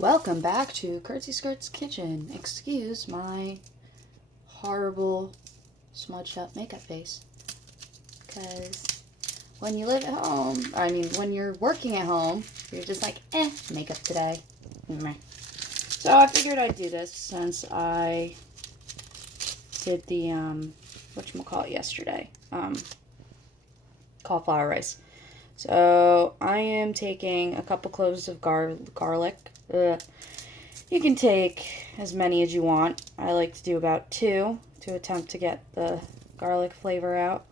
Welcome back to Curtsy Skirt's Kitchen. Excuse my horrible smudged up makeup face. Because when you live at home, when you're working at home, you're just like, makeup today. So I figured I'd do this since I did the, whatchamacallit yesterday. Cauliflower rice. So I am taking a couple cloves of garlic. You can take as many as you want. I like to do about 2 to attempt to get the garlic flavor out.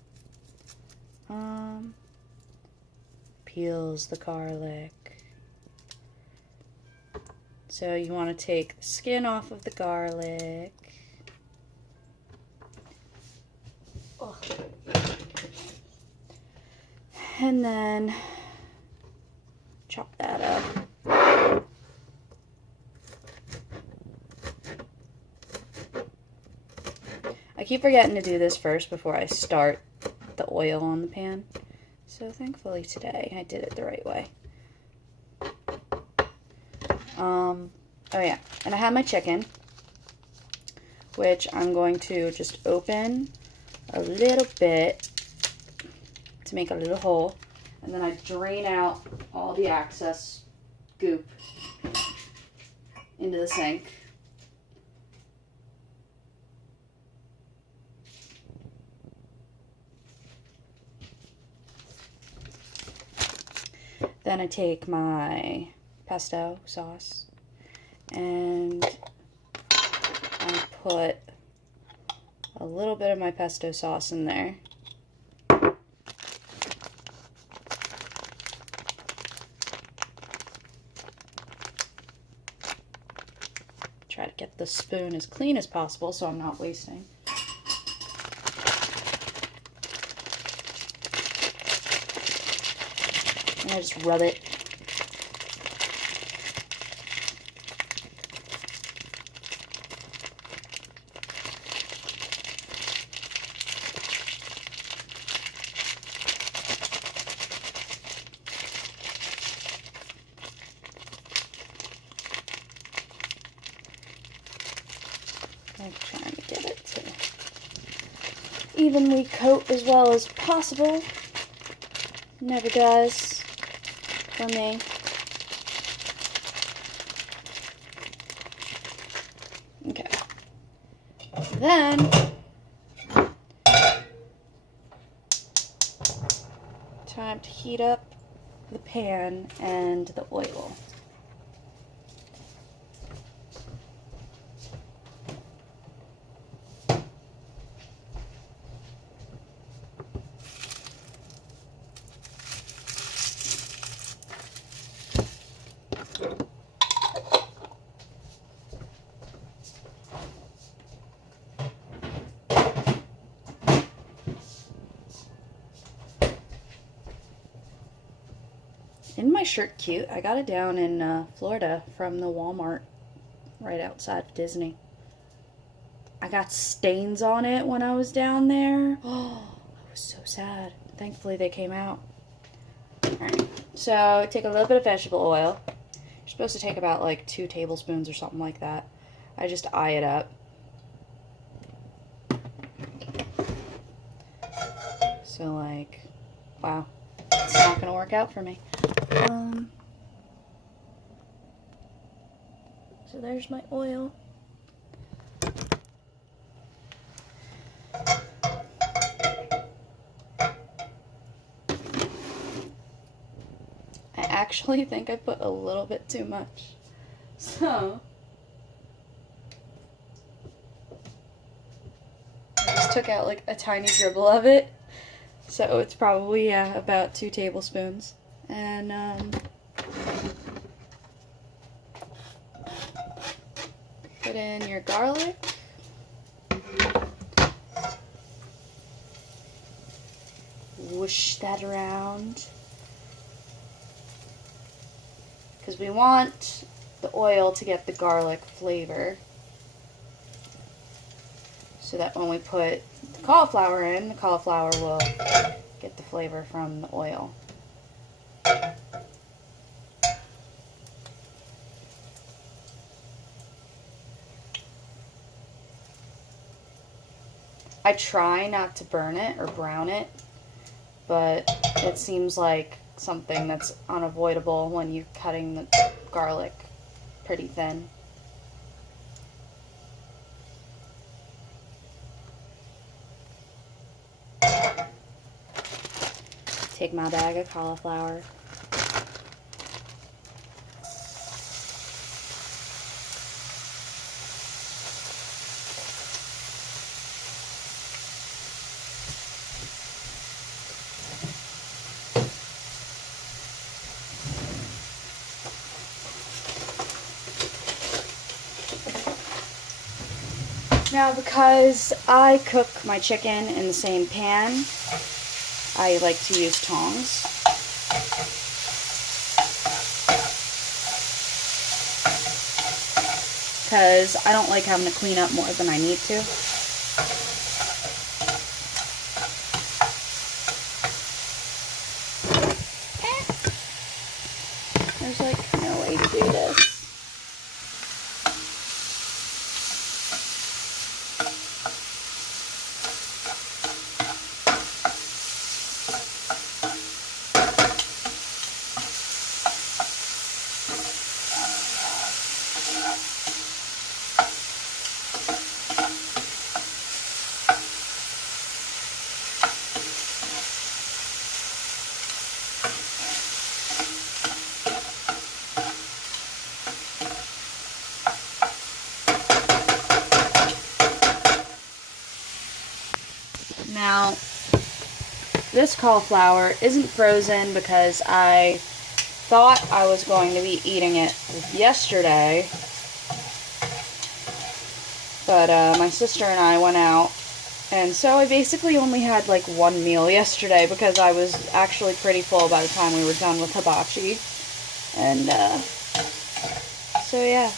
Peels the garlic. So you want to take the skin off of the garlic. Oh. And then chop that up. I keep forgetting to do this first before I start the oil on the pan. So thankfully today I did it the right way. Oh yeah, and I have my chicken, which I'm going to just open a little bit to make a little hole, and then I drain out all the excess goop into the sink. Then I take my pesto sauce and I put a little bit of my pesto sauce in there. Try to get the spoon as clean as possible so I'm not wasting. And I just rub it. I'm trying to get it to evenly coat as well as possible. Never does for me. Okay. Then time to heat up the pan and the oil. Isn't my shirt cute? I got it down in Florida from the Walmart right outside of Disney. I got stains on it when I was down there. Oh, I was so sad. Thankfully they came out. Alright, so take a little bit of vegetable oil. You're supposed to take about like 2 tablespoons or something like that. I just eye it up. So like, wow, it's not gonna work out for me. So there's my oil. I actually think I put a little bit too much. So I just took out like a tiny dribble of it. So it's probably, yeah, about 2 tablespoons. And put in your garlic. Whoosh that around. Because we want the oil to get the garlic flavor. So that when we put the cauliflower in, the cauliflower will get the flavor from the oil. I try not to burn it or brown it, but it seems like something that's unavoidable when you're cutting the garlic pretty thin. Take my bag of cauliflower. Now, because I cook my chicken in the same pan, I like to use tongs. Because I don't like having to clean up more than I need to. There's like no way to do this. Now, this cauliflower isn't frozen because I thought I was going to be eating it yesterday, but my sister and I went out, and so I basically only had like one meal yesterday because I was actually pretty full by the time we were done with hibachi. And so yeah,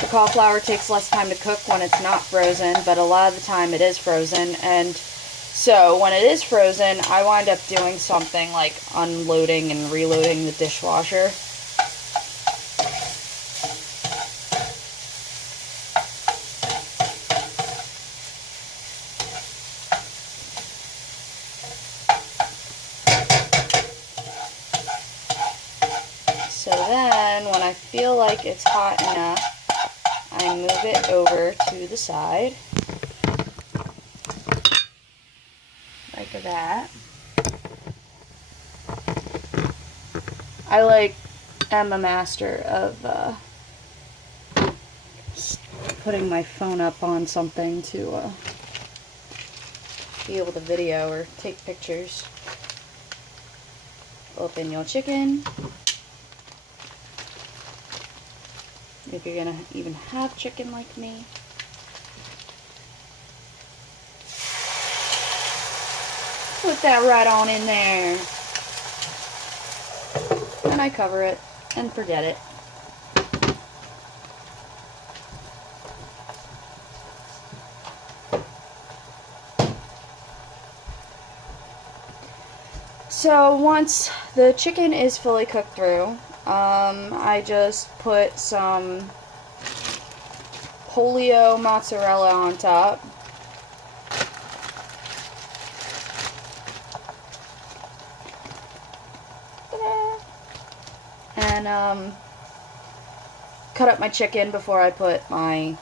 the cauliflower takes less time to cook when it's not frozen, but a lot of the time it is frozen, and so when it is frozen, I wind up doing something like unloading and reloading the dishwasher. So then, when I feel like it's hot enough, I move it over to the side, like that. I am a master of putting my phone up on something to be able to video or take pictures. Open your chicken. If you're gonna even have chicken like me. Put that right on in there. And I cover it and forget it. So once the chicken is fully cooked through, I just put some polio mozzarella on top. And cut up my chicken before I put my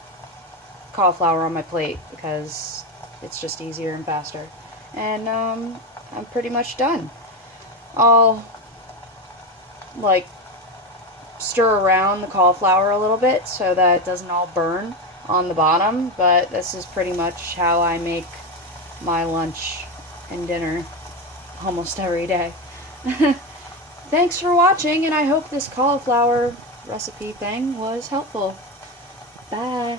cauliflower on my plate because it's just easier and faster. And I'm pretty much done. I'll like stir around the cauliflower a little bit so that it doesn't all burn on the bottom, but this is pretty much how I make my lunch and dinner almost every day. Thanks for watching, and I hope this cauliflower recipe thing was helpful. Bye.